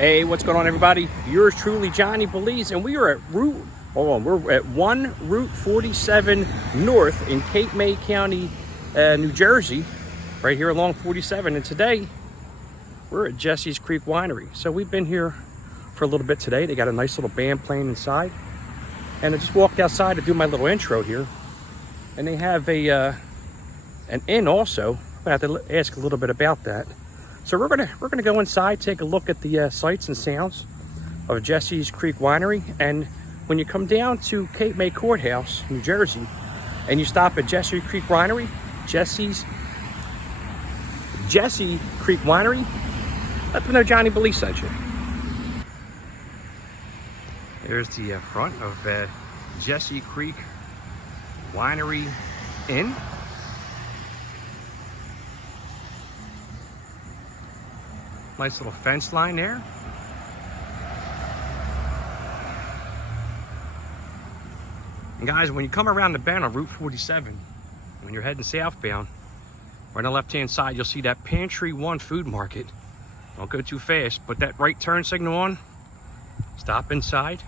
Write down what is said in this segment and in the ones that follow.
Hey, what's going on, everybody? Yours truly, Johnny Belize, and we are at we're at 1 Route 47 North in Cape May County, New Jersey, right here along 47. And today, we're at Jessie's Creek Winery. So we've been here for a little bit today. They got a nice little band playing inside. And I just walked outside to do my little intro here. And they have an inn also. I'm gonna have to ask a little bit about that. So we're gonna go inside, take a look at the sights and sounds of Jessie's Creek Winery. And when you come down to Cape May Courthouse, New Jersey, and you stop at Jessie Creek Winery, Jessie Creek Winery, let them know Johnny Belize sent you. There's the front of Jessie Creek Winery Inn. Nice little fence line there. And guys, when you come around the bend on Route 47, when you're heading southbound, right on the left-hand side, you'll see that Pantry One Food Market. Don't go too fast. Put that right turn signal on. Stop inside.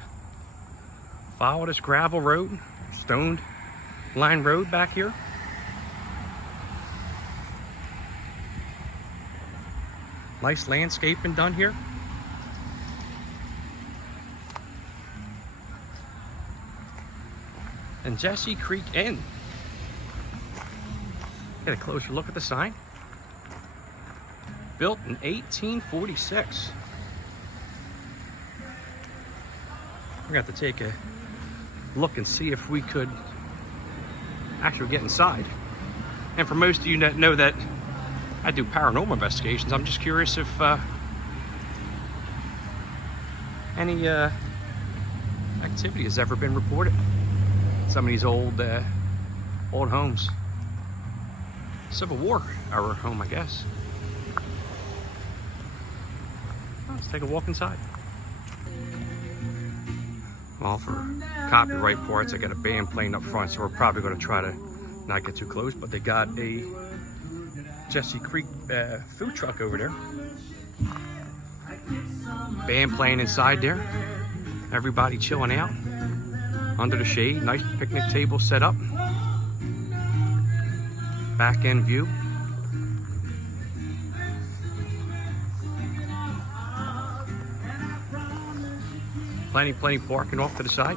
Follow this gravel road, stoned line road back here. Nice landscaping done here. And Jessie Creek Inn. Get a closer look at the sign. Built in 1846. We're gonna have to take a look and see if we could actually get inside. And for most of you that know that I do paranormal investigations, I'm just curious if any activity has ever been reported. Some of these old homes. Civil War era home, I guess. Let's take a walk inside. Well, for copyright parts, I got a band playing up front, so we're probably going to try to not get too close, but they got a Jessie Creek food truck over there. Band playing inside there. Everybody chilling out under the shade. Nice picnic table set up. Back end view. Plenty parking off to the side.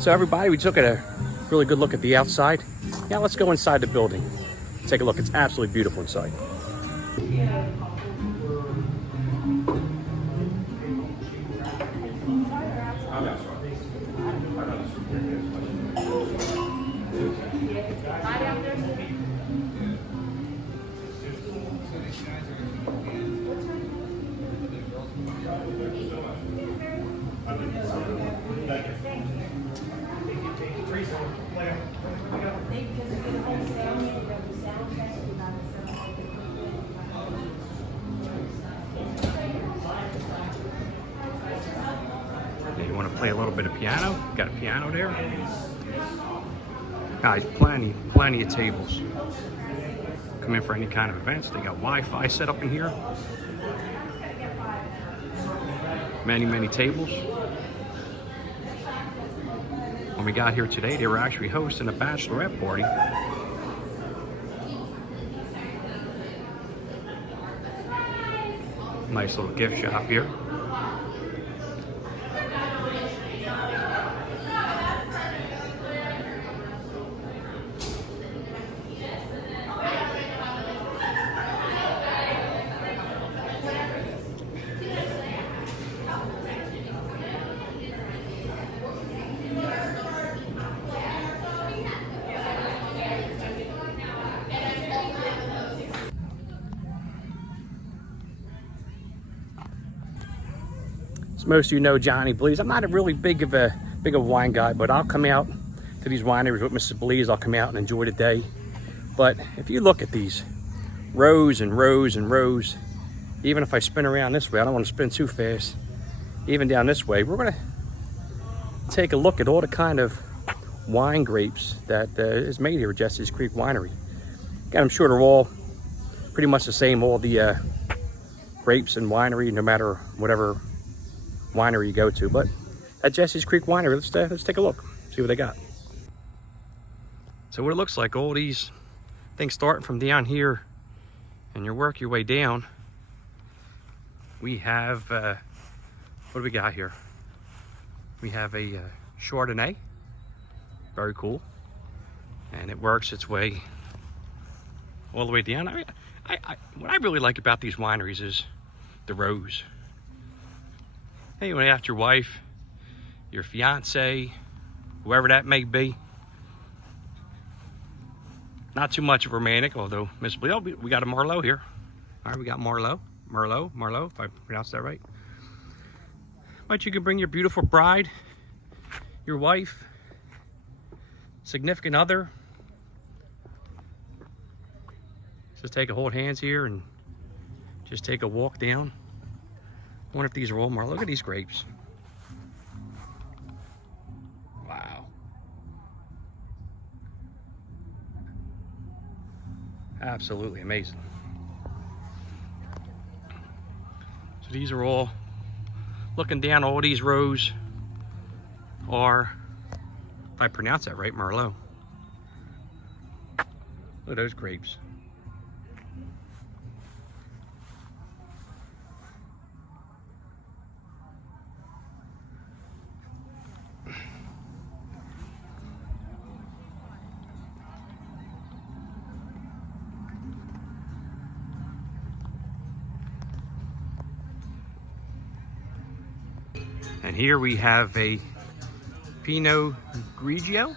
So everybody, we took a really good look at the outside. Now let's go inside the building. Take a look. It's absolutely beautiful inside. You want to play a little bit of piano? Got a piano there. Guys, plenty of tables. Come in for any kind of events. They got Wi-Fi set up in here. Many tables. When we got here today, they were actually hosting a bachelorette party. Nice little gift shop here. As most of you know, Johnny Belize, I'm not a really big of a wine guy, but I'll come out to these wineries with Mrs. Belize. I'll come out and enjoy the day. But if you look at these rows and rows and rows, even if I spin around this way, I don't want to spin too fast, even down this way, we're going to take a look at all the kind of wine grapes that is made here at Jessie's Creek Winery. Again, I'm sure they're all pretty much the same, all the grapes and winery, no matter whatever winery you go to. But at Jessie's Creek Winery, let's take a look, see what they got. So what it looks like, all these things starting from down here, and you work your way down. We have, what do we got here? We have a Chardonnay, very cool. And it works its way all the way down. I mean, what I really like about these wineries is the rows. Hey, you want to ask your wife, your fiance, whoever that may be. Not too much of a romantic, although Miss Bleal, we got a Merlot here. All right, we got Merlot, if I pronounced that right. But you can bring your beautiful bride, your wife, significant other. Just take a hold hands here and just take a walk down. I wonder if these are all Merlot. Look at these grapes. Wow. Absolutely amazing. So these are all, looking down, all these rows are, if I pronounce that right, Merlot. Look at those grapes. And here we have a Pinot Grigio,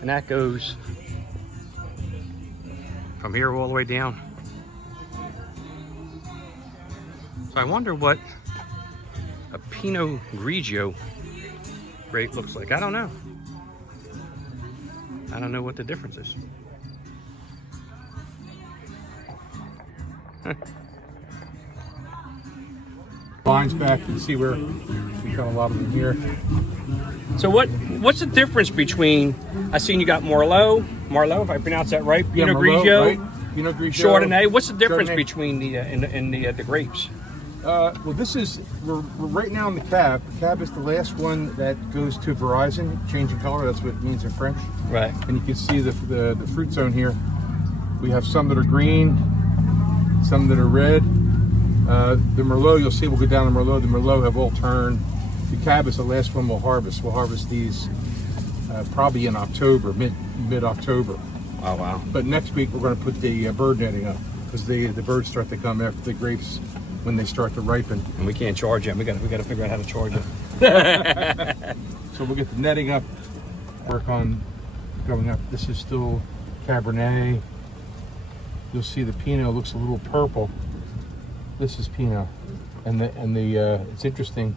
and that goes from here all the way down. So I wonder what a Pinot Grigio grape looks like. I don't know. I don't know what the difference is. Lines back, you can see where we got a lot of them here. So what's the difference between, I seen you got Merlot, if I pronounce that right, Pinot Grigio, right? Pinot Grigio, Chardonnay. What's the difference Chardonnay. between the grapes? Well, this is, we're right now in the cab. The cab is the last one that goes to Verizon, changing color. That's what it means in French. Right. And you can see the fruit zone here. We have some that are green, some that are red. The Merlot, you'll see, we'll go down the Merlot. The Merlot have all turned. The cab is the last one we'll harvest. We'll harvest these probably in October, mid-October. Oh, wow. But next week we're going to put the bird netting up, because the birds start to come after the grapes when they start to ripen. And we can't charge them. We got to figure out how to charge them. So we'll get the netting up, work on going up. This is still Cabernet. You'll see the Pinot looks a little purple. This is Pinot, and the it's interesting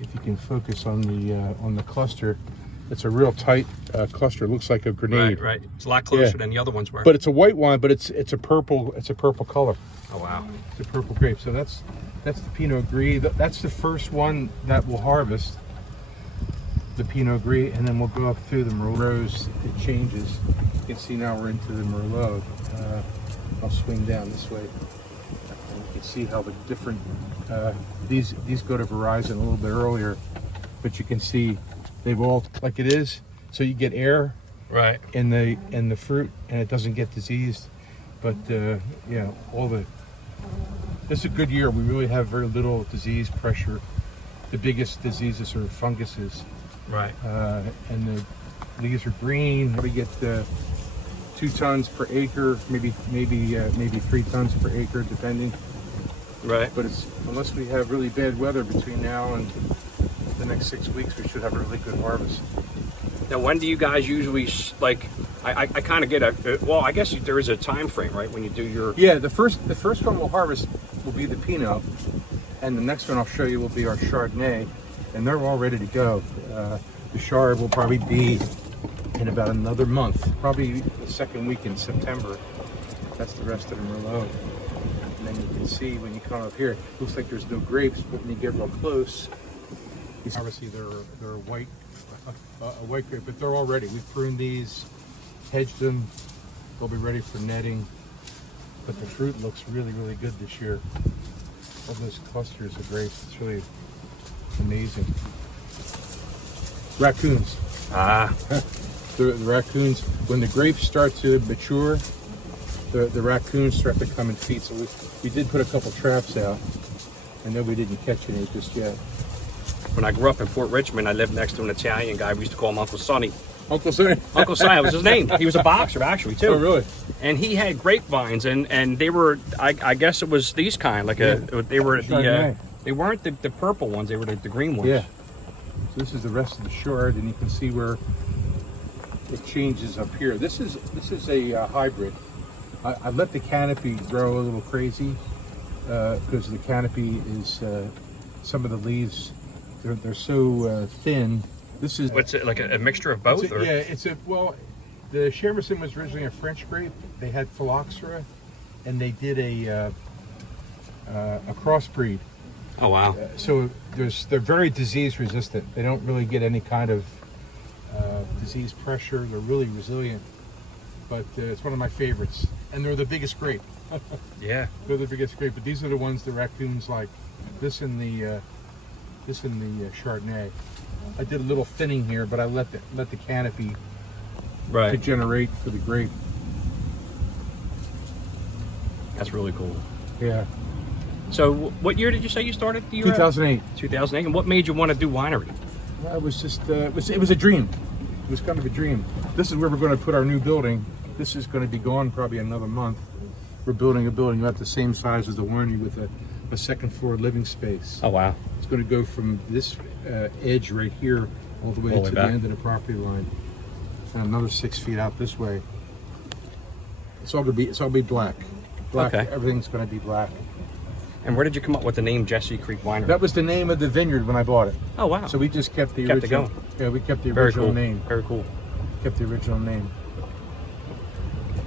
if you can focus on the cluster. It's a real tight cluster. It looks like a grenade. Right. It's a lot closer than the other ones were. But it's a white wine, but it's a purple color. Oh, wow. It's a purple grape. So that's the Pinot Gris. That's the first one that we'll harvest, the Pinot Gris, and then we'll go up through the Merlots. It changes. You can see now we're into the Merlot. I'll swing down this way. And you can see how the different these go to Verizon a little bit earlier, but you can see they've all like it is. So you get air Right. in the fruit, and it doesn't get diseased. But yeah, this is a good year. We really have very little disease pressure. The biggest diseases are funguses. Right. And the leaves are green. We get 2 tons per acre, maybe 3 tons per acre, depending. Right. But it's, unless we have really bad weather between now and the next 6 weeks, we should have a really good harvest. Now, when do you guys usually, like, I kind of get well, I guess there is a time frame, right, when you do your... Yeah, the first one we'll harvest will be the Pinot, and the next one I'll show you will be our Chardonnay, and they're all ready to go. The Chard will probably be in about another month, probably the second week in September. That's the rest of the Merlot. And then you can see when you come up here, it looks like there's no grapes, but when you get real close, obviously they're white, a white grape, but they're all ready. We've pruned these, hedged them. They'll be ready for netting. but the fruit looks really, really good this year. All those clusters of grapes, it's really amazing. Raccoons. Ah, The raccoons, when the grapes start to mature, the raccoons start to come and feed. So we did put a couple traps out. I know we didn't catch any just yet. when I grew up in Fort Richmond, I lived next to an Italian guy. We used to call him Uncle Sonny. Uncle Sonny. Uncle Sonny was his name. He was a boxer, actually, too. Oh, really? And he had grapevines, and they were, I guess it was these kind, like they were Chardonnay. they weren't the purple ones, they were the green ones. Yeah. So this is the rest of the Chard, and you can see where it changes up here. This is a hybrid. I let the canopy grow a little crazy because the canopy is some of the leaves they're so thin. This is What's it, like a mixture of both? Or? yeah. Well, the Chamberson was originally a French grape. They had phylloxera, and they did a crossbreed. Oh wow! So they're very disease resistant. They don't really get any kind of disease pressure. They're really resilient. But it's one of my favorites, and they're the biggest grape. Yeah, They're the biggest grape. But these are the ones the raccoons like. This in the Chardonnay. I did a little thinning here, but I let the canopy to right. generate for the grape. That's really cool. Yeah. So, what year did you say you started? 2008. 2008. And what made you want to do winery? I was just it was a dream. It was kind of a dream. This is where we're going to put our new building. This is going to be gone probably another month. We're building a building about the same size as the winery with a second floor living space. Oh wow! It's going to go from this edge right here all the way to the back. end of the property line, and another 6 feet out this way. It's all going to be black. Black. Okay. Everything's going to be black. And where did you come up with the name Jessie Creek Winery? That was the name of the vineyard when I bought it. Oh wow! So we just kept the Kept it original. going. Yeah, we kept the Very original cool. name. Very cool. Kept the original name.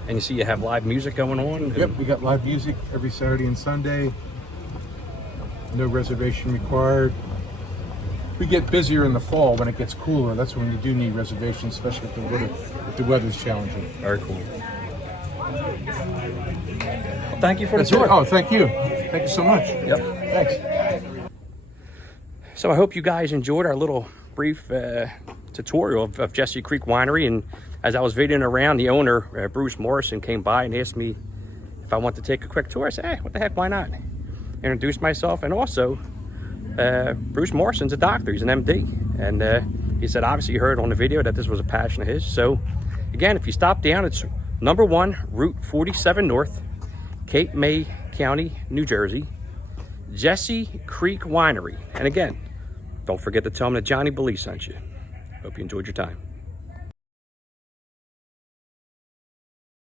And you see, you have live music going on. Yep, we got live music every Saturday and Sunday. No reservation required. We get busier in the fall when it gets cooler. That's when you do need reservations, especially if the weather's challenging. Very cool. Well, thank you for the That's it. tour. Oh, thank you. Thank you so much. Yep. Thanks. So I hope you guys enjoyed our little brief tutorial of Jessie Creek Winery. And as I was videoing around, the owner, Bruce Morrison, came by and asked me if I want to take a quick tour. I said, hey, what the heck, why not? Introduced myself, and also Bruce Morrison's a doctor. He's an MD. And he said, obviously you heard on the video that this was a passion of his. So again, if you stop down, it's number 1, Route 47 North, Cape May County, New Jersey, Jessie Creek Winery. And again, don't forget to tell them that Johnny Belize sent you. Hope you enjoyed your time.